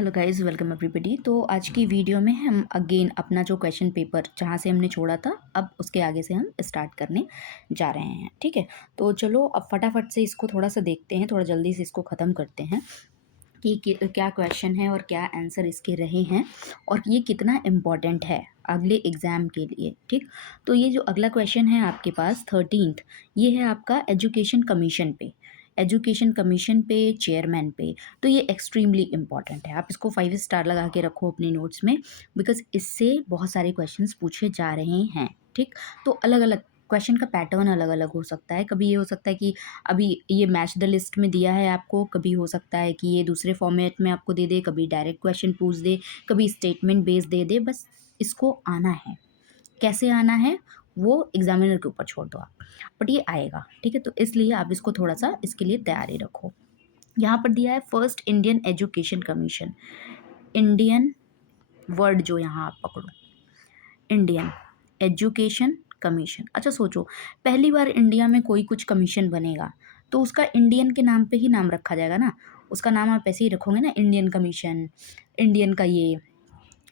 Hello guys, welcome everybody. तो आज की वीडियो में हम अगेन अपना जो क्वेश्चन पेपर जहाँ से हमने छोड़ा था, अब उसके आगे से हम स्टार्ट करने जा रहे हैं। ठीक है, तो चलो अब फटाफट से इसको थोड़ा सा देखते हैं, थोड़ा जल्दी से इसको ख़त्म करते हैं कि क्या क्वेश्चन है और क्या आंसर इसके रहे हैं और ये कितना इम्पॉर्टेंट है अगले एग्ज़ाम के लिए। ठीक, तो ये जो अगला क्वेश्चन है आपके पास 13th, ये है आपका एजुकेशन कमीशन पे चेयरमैन पे। तो ये एक्सट्रीमली इम्पॉर्टेंट है, आप इसको 5 स्टार लगा के रखो अपने नोट्स में, बिकॉज इससे बहुत सारे क्वेश्चंस पूछे जा रहे हैं। ठीक, तो अलग अलग क्वेश्चन का पैटर्न अलग अलग हो सकता है। कभी ये हो सकता है कि अभी ये मैच द लिस्ट में दिया है आपको, कभी हो सकता है कि ये दूसरे फॉर्मेट में आपको दे दे, कभी डायरेक्ट क्वेश्चन पूछ दे, कभी स्टेटमेंट बेस दे दे। बस इसको आना है, कैसे आना है वो एग्जामिनर के ऊपर छोड़ दो आप, बट ये आएगा। ठीक है, तो इसलिए आप इसको थोड़ा सा इसके लिए तैयारी रखो। यहाँ पर दिया है first Indian education commission. Indian word जो यहाँ आप पकड़ो, इंडियन एजुकेशन कमीशन। अच्छा सोचो, पहली बार इंडिया में कोई कुछ कमीशन बनेगा तो उसका इंडियन के नाम पे ही नाम रखा जाएगा ना। उसका नाम आप ऐसे ही रखोगे ना, इंडियन कमीशन, इंडियन का ये,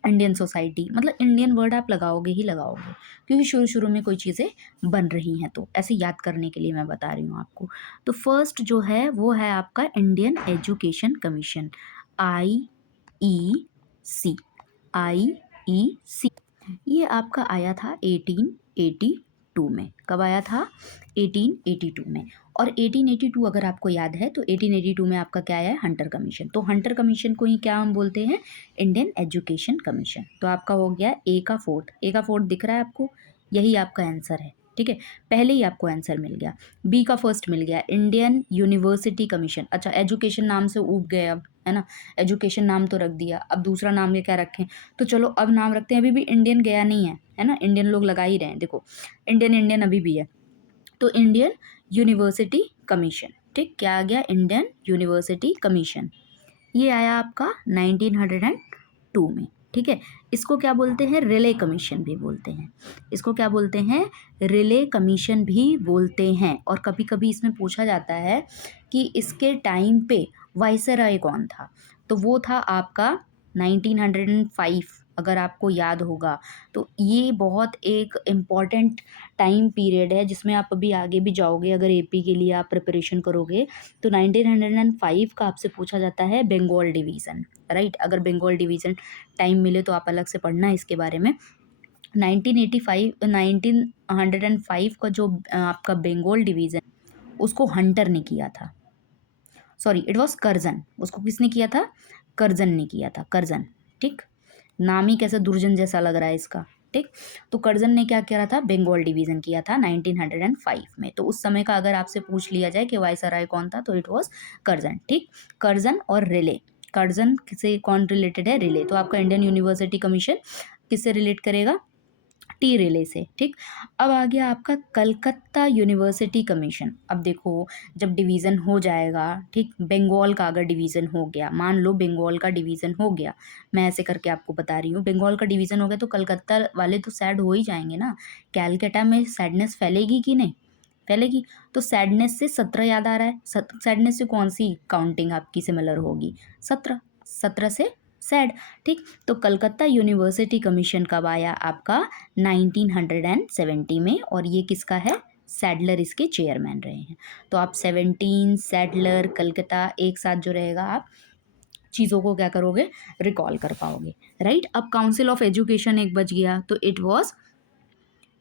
इंडियन सोसाइटी, मतलब इंडियन वर्ड आप लगाओगे ही लगाओगे, क्योंकि शुरू शुरू में कोई चीज़ें बन रही हैं। तो ऐसे याद करने के लिए मैं बता रही हूँ आपको। तो फर्स्ट जो है वो है आपका Indian education commission, IEC। IEC ये आपका आया था 1882 में। कब आया था? 1882 में। और 1882 अगर आपको याद है तो 1882 में आपका क्या आया है? Hunter commission. तो हंटर कमीशन को ही क्या हम बोलते हैं? Indian education commission. तो आपका हो गया ए का फोर्थ दिख रहा है आपको, यही आपका आंसर है। ठीक है, पहले ही आपको आंसर मिल गया। बी का फर्स्ट मिल गया, इंडियन यूनिवर्सिटी कमीशन। अच्छा, एजुकेशन नाम से ऊब गए अब, है ना। एजुकेशन नाम तो रख दिया, अब दूसरा नाम ये क्या रखें? तो चलो अब नाम रखते हैं, अभी भी इंडियन गया नहीं है ना, इंडियन लोग लगा ही रहे हैं। देखो, इंडियन अभी भी है, तो इंडियन यूनिवर्सिटी कमीशन। ठीक, क्या आ गया? Indian university commission. ये आया आपका 1902 में। ठीक है, इसको क्या बोलते हैं? रिले कमीशन भी बोलते हैं। इसको क्या बोलते हैं? रिले कमीशन भी बोलते हैं। और कभी कभी इसमें पूछा जाता है कि इसके टाइम पे वाइसराय कौन था, तो वो था आपका 1905, अगर आपको याद होगा। तो ये बहुत एक इम्पॉर्टेंट टाइम पीरियड है जिसमें आप अभी आगे भी जाओगे, अगर एपी के लिए आप प्रिपरेशन करोगे तो 1905 का आपसे पूछा जाता है बंगाल डिवीज़न। राइट, अगर बंगाल डिवीज़न टाइम मिले तो आप अलग से पढ़ना इसके बारे में। 1905 का जो आपका बंगाल डिवीज़न, उसको हंटर ने किया था। Sorry, it was Curzon. उसको किसने किया था? कर्जन ने किया था, कर्जन। ठीक, नाम ही कैसे दुर्जन जैसा लग रहा है इसका। ठीक, तो कर्जन ने क्या किया था? बंगाल डिवीजन किया था 1905 में। तो उस समय का अगर आपसे पूछ लिया जाए कि वायसराय कौन था, तो इट वाज कर्जन। ठीक, कर्जन और रिले। कर्जन से कौन रिलेटेड है? रिले। तो आपका इंडियन यूनिवर्सिटी कमीशन किससे रिलेट करेगा? टी रिले से। ठीक, अब आ गया आपका कलकत्ता यूनिवर्सिटी कमीशन। अब देखो, जब डिवीज़न हो जाएगा, ठीक, बंगाल का अगर डिवीज़न हो गया, मान लो बंगाल का डिवीज़न हो गया, मैं ऐसे करके आपको बता रही हूँ, बंगाल का डिवीज़न हो गया तो कलकत्ता वाले तो सैड हो ही जाएंगे ना। कैलकाटा में सैडनेस फैलेगी कि नहीं फैलेगी? तो सैडनेस से 17 याद आ रहा है। सैडनेस से कौन सी काउंटिंग आपकी सिमिलर होगी? 17। 17 से सैड। ठीक, तो कलकत्ता यूनिवर्सिटी कमीशन कब आया? आपका 1970 में। और ये किसका है? सैडलर इसके चेयरमैन रहे हैं। तो आप 17, सैडलर, कलकत्ता एक साथ जो रहेगा, आप चीज़ों को क्या करोगे? रिकॉल कर पाओगे। राइट, अब काउंसिल ऑफ एजुकेशन एक बच गया, तो इट वॉज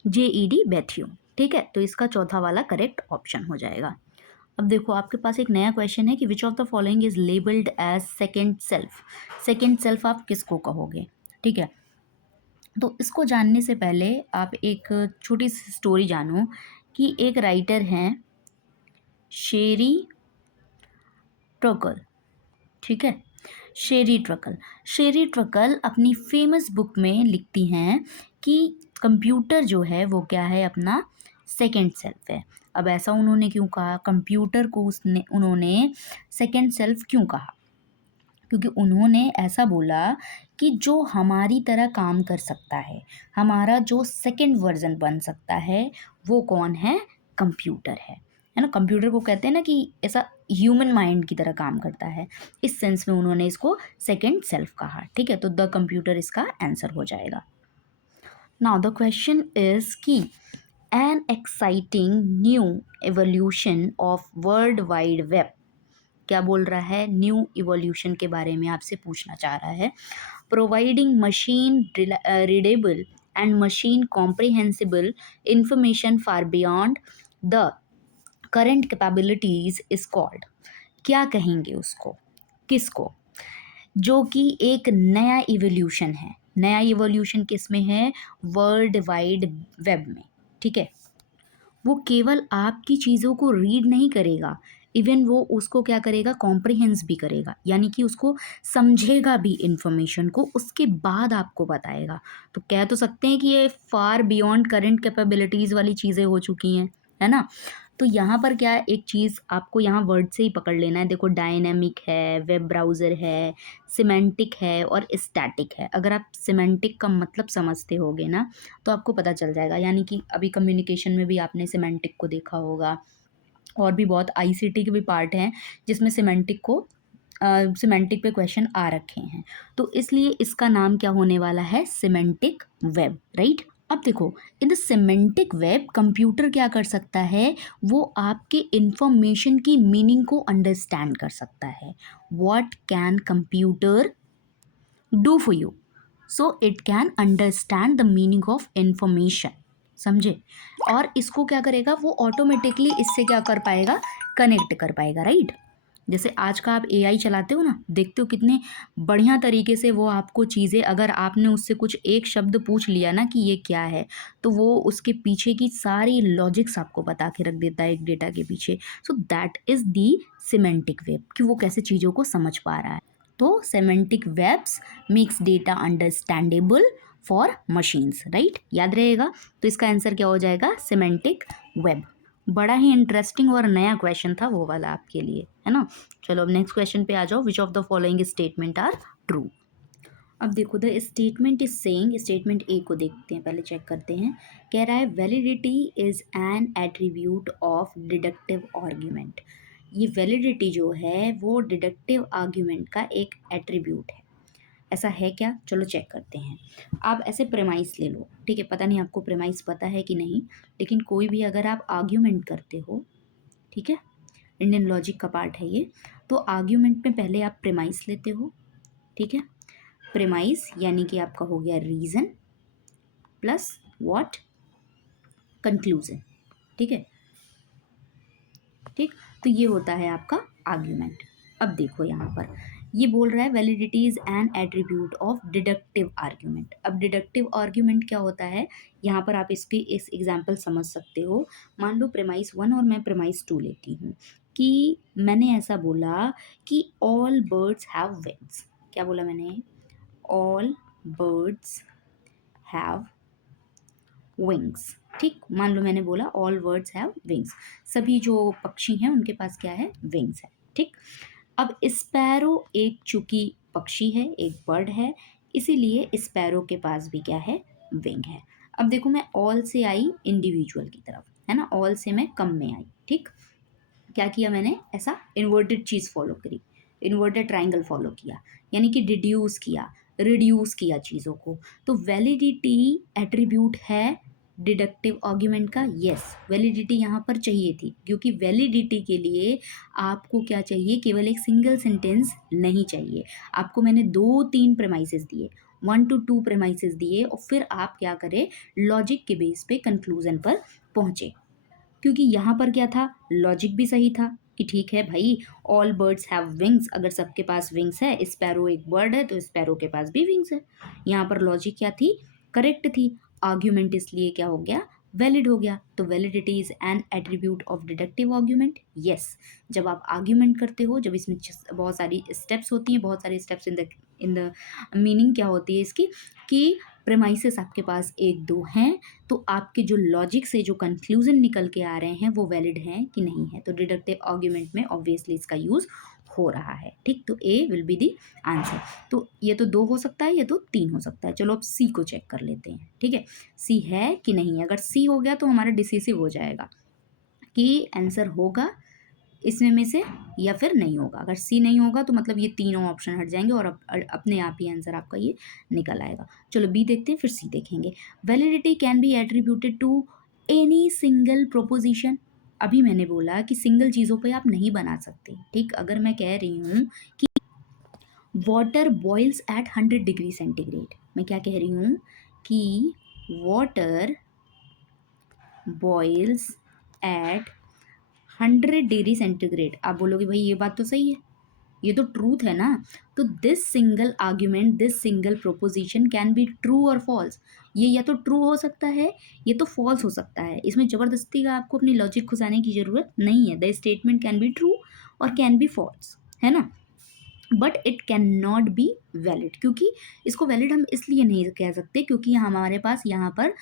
JED बैथ्यू। ठीक है, तो इसका चौथा वाला करेक्ट ऑप्शन हो जाएगा। अब देखो, आपके पास एक नया क्वेश्चन है कि which of the following is labelled as second self. Second self आप किसको कहोगे? ठीक है, तो इसको जानने से पहले आप एक छोटी सी स्टोरी जानो कि एक राइटर हैं शेरी ट्रकल। ठीक है, शेरी ट्रकल अपनी फेमस बुक में लिखती हैं कि कंप्यूटर जो है वो क्या है? अपना सेकेंड सेल्फ है। अब ऐसा उन्होंने क्यों कहा? कंप्यूटर को उन्होंने सेकेंड सेल्फ क्यों कहा? क्योंकि उन्होंने ऐसा बोला कि जो हमारी तरह काम कर सकता है, हमारा जो सेकंड वर्जन बन सकता है, वो कौन है? कंप्यूटर है है ना। कंप्यूटर को कहते हैं ना कि ऐसा ह्यूमन माइंड की तरह काम करता है, इस सेंस में उन्होंने इसको सेकंड सेल्फ कहा, ठीक है। तो द कंप्यूटर इसका आंसर हो जाएगा। नाउ द क्वेश्चन इज कि an exciting new evolution of world wide web, क्या बोल रहा है, न्यू इवोल्यूशन के बारे में आपसे पूछना चाह रहा है। Providing machine readable and machine comprehensible information far beyond the current capabilities is called, क्या कहेंगे उसको, किसको, जो कि एक नया इवोल्यूशन है। नया इवोल्यूशन किस में है, वर्ल्ड वाइड वेब में, ठीक है। वो केवल आपकी चीज़ों को रीड नहीं करेगा, इवन वो उसको क्या करेगा, कॉम्प्रिहेंस भी करेगा, यानी कि उसको समझेगा भी इन्फॉर्मेशन को, उसके बाद आपको बताएगा। तो कह तो सकते हैं कि ये फार बियॉन्ड करंट कैपेबिलिटीज़ वाली चीज़ें हो चुकी हैं, है ना। तो यहाँ पर क्या है, एक चीज़ आपको यहाँ वर्ड से ही पकड़ लेना है। देखो, डायनेमिक है, वेब ब्राउज़र है, सिमेंटिक है और स्टैटिक है। अगर आप सिमेंटिक का मतलब समझते होगे ना, तो आपको पता चल जाएगा। यानी कि अभी कम्युनिकेशन में भी आपने सिमेंटिक को देखा होगा, और भी बहुत आईसीटी के भी पार्ट हैं जिसमें सिमेंटिक पे क्वेश्चन आ रखे हैं। तो इसलिए इसका नाम क्या होने वाला है, सिमेंटिक वेब, राइट। अब देखो, in the semantic web computer क्या कर सकता है, वो आपके इंफॉर्मेशन की मीनिंग को अंडरस्टैंड कर सकता है। What can computer do for you, so it can understand the meaning of information, समझे। और इसको क्या करेगा, वो ऑटोमेटिकली इससे क्या कर पाएगा, कनेक्ट कर पाएगा, राइट। जैसे आज का आप एआई चलाते हो ना, देखते हो कितने बढ़िया तरीके से वो आपको चीज़ें, अगर आपने उससे कुछ एक शब्द पूछ लिया ना कि ये क्या है, तो वो उसके पीछे की सारी लॉजिक्स आपको बता के रख देता है एक डेटा के पीछे। So that is the semantic web, कि वो कैसे चीज़ों को समझ पा रहा है। तो semantic webs makes data understandable for machines, right, याद रहेगा। तो इसका आंसर क्या हो जाएगा, सिमेंटिक वेब। बड़ा ही इंटरेस्टिंग और नया क्वेश्चन था वो वाला आपके लिए, है ना। चलो अब नेक्स्ट क्वेश्चन पे आ जाओ। Which of the following statement are true. अब देखो, the statement is saying, statement A को देखते हैं, पहले चेक करते हैं। कह रहा है validity is an attribute of deductive argument. ये वैलिडिटी जो है वो डिडक्टिव आर्ग्यूमेंट का एक एट्रीब्यूट है। ऐसा है क्या, चलो चेक करते हैं। आप ऐसे प्रेमाइस ले लो, ठीक है। पता नहीं आपको प्रेमाइस पता है कि नहीं, लेकिन कोई भी अगर आप आर्ग्यूमेंट करते हो, ठीक है, इंडियन लॉजिक का पार्ट है ये। तो आर्ग्यूमेंट में पहले आप प्रेमाइस लेते हो, ठीक है। प्रेमाइस यानी कि आपका हो गया रीज़न प्लस व्हाट, कंक्लूजन, ठीक है, ठीक। तो ये होता है आपका आर्ग्यूमेंट। अब देखो यहाँ पर ये बोल रहा है validity is an attribute of deductive argument. अब डिडक्टिव आर्ग्यूमेंट क्या होता है, यहाँ पर आप इसकी इस एग्जांपल समझ सकते हो। मान लो प्रेमाइस 1 और मैं प्रेमाइस 2 लेती हूँ, कि मैंने ऐसा बोला कि ऑल बर्ड्स हैव विंग्स। क्या बोला मैंने, ऑल बर्ड्स हैव विंग्स, ठीक। मान लो मैंने बोला ऑल बर्ड्स हैव विंग्स, सभी जो पक्षी हैं उनके पास क्या है, विंग्स है, ठीक। अब स्पैरो एक चूकी पक्षी है, एक बर्ड है, इसीलिए स्पैरो के पास भी क्या है, विंग है। अब देखो, मैं ऑल से आई इंडिविजुअल की तरफ, है ना, ऑल से मैं कम में आई, ठीक। क्या किया मैंने, ऐसा इन्वर्टेड चीज़ फॉलो करी, इन्वर्टेड ट्राइंगल फॉलो किया, यानी कि डिड्यूस किया, रिड्यूस किया चीज़ों को। तो वैलिडिटी एट्रीब्यूट है डिडक्टिव आर्ग्यूमेंट का, यस। वैलिडिटी यहाँ पर चाहिए थी, क्योंकि वैलिडिटी के लिए आपको क्या चाहिए, केवल एक सिंगल सेंटेंस नहीं चाहिए। आपको मैंने 2-3 प्रेमाइसेस दिए, 1 to 2 प्रेमाइसेस दिए, और फिर आप क्या करें, लॉजिक के बेस पे कंक्लूजन पर पहुँचे। क्योंकि यहाँ पर क्या था, लॉजिक भी सही था कि ठीक है भाई, ऑल बर्ड्स हैव विंग्स, अगर सबके पास विंग्स है, स्पैरो एक बर्ड है तो स्पैरो के पास भी विंग्स है। यहाँ पर लॉजिक क्या थी, करेक्ट थी। आर्ग्यूमेंट इसलिए क्या हो गया, वैलिड हो गया। तो validity is an attribute of deductive argument, yes. जब आप आर्ग्यूमेंट करते हो, जब इसमें बहुत सारी स्टेप्स होती हैं, बहुत सारे स्टेप्स इन द मीनिंग क्या होती है इसकी, कि प्रेमाइसेस आपके पास 1-2 हैं, तो आपके जो लॉजिक से जो कंक्लूजन निकल के आ रहे हैं वो वैलिड हैं कि नहीं है। तो डिडक्टिव आर्ग्यूमेंट में ऑब्वियसली इसका यूज़ हो रहा है, ठीक। तो ए विल बी दी आंसर। तो ये तो 2 हो सकता है, ये तो 3 हो सकता है। चलो अब सी को चेक कर लेते हैं, ठीक है, सी है कि नहीं। अगर सी हो गया तो हमारा डिसिसिव हो जाएगा, कि आंसर होगा इसमें में से या फिर नहीं होगा। अगर सी नहीं होगा तो मतलब ये तीनों ऑप्शन हट जाएंगे और अपने आप ही आंसर आपका ये निकल आएगा। चलो बी देखते हैं, फिर सी देखेंगे। Validity can be attributed to any single proposition. अभी मैंने बोला कि सिंगल चीज़ों पे आप नहीं बना सकते, ठीक। अगर मैं कह रही हूँ कि water boils at 100 degree centigrade, मैं क्या कह रही हूँ कि water boils at 100 degree centigrade, आप बोलोगे भाई ये बात तो सही है, ये तो ट्रूथ है ना। तो this single argument, this single proposition can be true और फॉल्स। ये या तो ट्रू हो सकता है, ये तो फॉल्स हो सकता है। इसमें ज़बरदस्ती का आपको अपनी लॉजिक घुसाने की ज़रूरत नहीं है। The statement can be true और कैन बी फॉल्स, है ना, but it can not be valid. क्योंकि इसको वैलिड हम इसलिए नहीं कह सकते क्योंकि हमारे पास यहाँ पर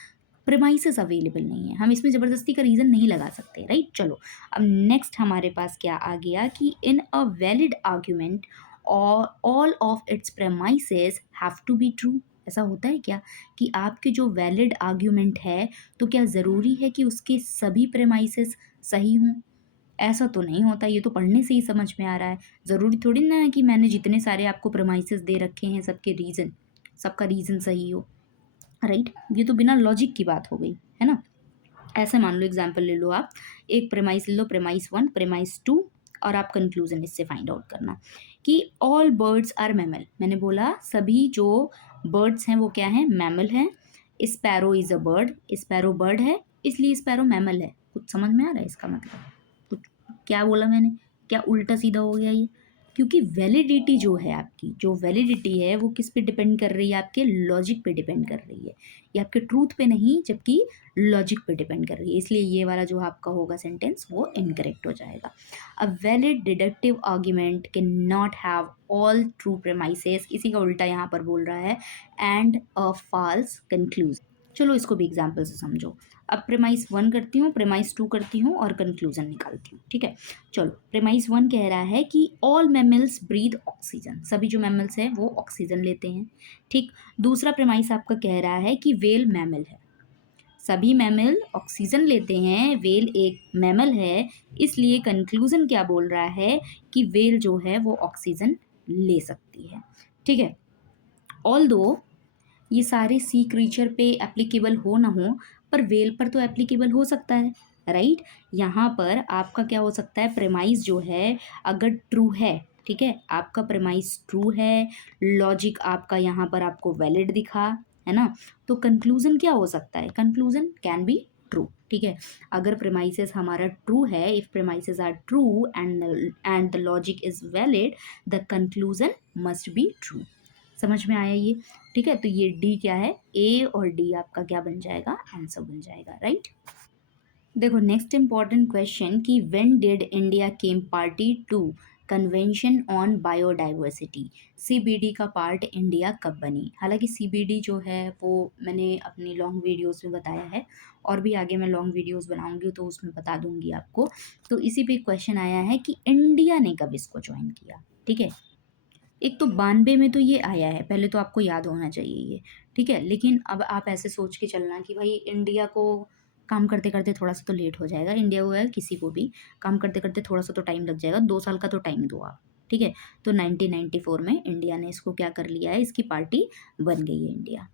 प्रेमाइसेस अवेलेबल नहीं है, हम इसमें ज़बरदस्ती का रीज़न नहीं लगा सकते, राइट। चलो अब नेक्स्ट हमारे पास क्या आ गया कि इन अ वैलिड आर्ग्यूमेंट और all of its premises have to be true. ऐसा होता है क्या कि आपके जो वैलिड आर्ग्यूमेंट है तो क्या ज़रूरी है कि उसके सभी प्रेमाइसेस सही हों? ऐसा तो नहीं होता, ये तो पढ़ने से ही समझ में आ रहा है। ज़रूरी थोड़ी ना है कि मैंने जितने सारे आपको प्रेमाइसेस दे रखे हैं सबके रीज़न, सबका रीज़न सही हो, राइट। ये तो बिना लॉजिक की बात हो गई, है ना। ऐसे मान लो, एग्जाम्पल ले लो आप, एक प्रेमाइस ले लो, प्रेमाइस 1, प्रेमाइस 2, और आप कंक्लूजन इससे फाइंड आउट करना कि ऑल बर्ड्स आर मैमल। मैंने बोला सभी जो बर्ड्स हैं वो क्या हैं, मैमल हैं। Sparrow is a bird, sparrow bird है इसलिए स्पैरो मैमल है। कुछ समझ में आ रहा है इसका मतलब? कुछ क्या बोला मैंने, क्या उल्टा सीधा हो गया ये? क्योंकि वैलिडिटी जो है आपकी, जो वैलिडिटी है वो किस पे डिपेंड कर रही है, आपके लॉजिक पे डिपेंड कर रही है, ये आपके ट्रूथ पे नहीं जबकि लॉजिक पे डिपेंड कर रही है। इसलिए ये वाला जो आपका होगा सेंटेंस वो इनकरेक्ट हो जाएगा। A valid deductive argument can not have all true premises, इसी का उल्टा यहाँ पर बोल रहा है, एंड अ फॉल्स कंक्लूजन। चलो इसको भी एग्जाम्पल से समझो। अब प्रेमाइस 1 करती हूँ, प्रेमाइस 2 करती हूँ और कंक्लूजन निकालती हूँ, ठीक है। चलो प्रेमाइस 1 कह रहा है कि ऑल मैमल्स ब्रीथ ऑक्सीजन, सभी जो मैमल्स हैं वो ऑक्सीजन लेते हैं, ठीक। दूसरा प्रेमाइस आपका कह रहा है कि वेल मैमल है, सभी मैमल ऑक्सीजन लेते हैं, वेल एक मैमल है, इसलिए कंक्लूजन क्या बोल रहा है कि वेल जो है वो ऑक्सीजन ले सकती है, ठीक है। ऑल्दो ये सारे सी क्रीचर पे एप्लीकेबल हो ना हो, पर वेल पर तो एप्लीकेबल हो सकता है, राइट। यहाँ पर आपका क्या हो सकता है, प्रेमाइस जो है अगर ट्रू है, ठीक है, आपका प्रेमाइस ट्रू है, लॉजिक आपका यहाँ पर आपको वैलिड दिखा, है ना, तो कंक्लूजन क्या हो सकता है, कंक्लूजन कैन बी ट्रू, ठीक है। अगर प्रेमाइसेस हमारा ट्रू है, if premises are true and the logic is valid, the conclusion must be true. समझ में आया ये? ठीक है, तो ये डी क्या है, ए और डी आपका क्या बन जाएगा, आंसर बन जाएगा, राइट। देखो नेक्स्ट इंपॉर्टेंट क्वेश्चन कि when did India came party to convention on biodiversity, CBD का पार्ट इंडिया कब बनी। हालांकि सीबीडी जो है वो मैंने अपनी लॉन्ग वीडियोस में बताया है, और भी आगे मैं लॉन्ग वीडियोस बनाऊंगी तो उसमें बता दूंगी आपको। तो इसी पे क्वेश्चन आया है कि इंडिया ने कब इसको ज्वाइन किया, ठीक है। एक तो 92 में तो ये आया है, पहले तो आपको याद होना चाहिए ये, ठीक है। लेकिन अब आप ऐसे सोच के चलना कि भाई इंडिया को काम करते करते थोड़ा सा तो लेट हो जाएगा, इंडिया को या किसी को भी काम करते करते थोड़ा सा तो टाइम लग जाएगा, 2 साल का तो टाइम दो आप, ठीक है। तो 1994 में इंडिया ने इसको क्या कर लिया है, इसकी पार्टी बन गई है इंडिया।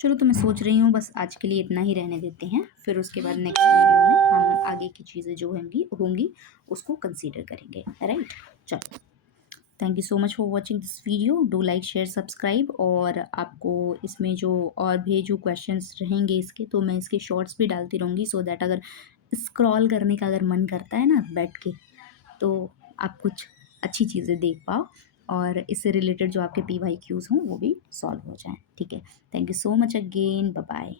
चलो तो मैं सोच रही हूँ बस आज के लिए इतना ही रहने देते हैं, फिर उसके बाद नेक्स्ट वीडियो में हम आगे की चीज़ें जो होंगी उसको कंसीडर करेंगे, राइट। चलो, thank you so much for watching this video, do like share subscribe. और आपको इसमें जो और भी जो क्वेश्चंस रहेंगे इसके, तो मैं इसके शॉर्ट्स भी डालती रहूँगी, सो दैट अगर स्क्रॉल करने का अगर मन करता है ना बैठ के, तो आप कुछ अच्छी चीज़ें देख पाओ और इससे रिलेटेड जो आपके PYQs हों वो भी सॉल्व हो जाएं, ठीक है। Thank you so much again, bye bye.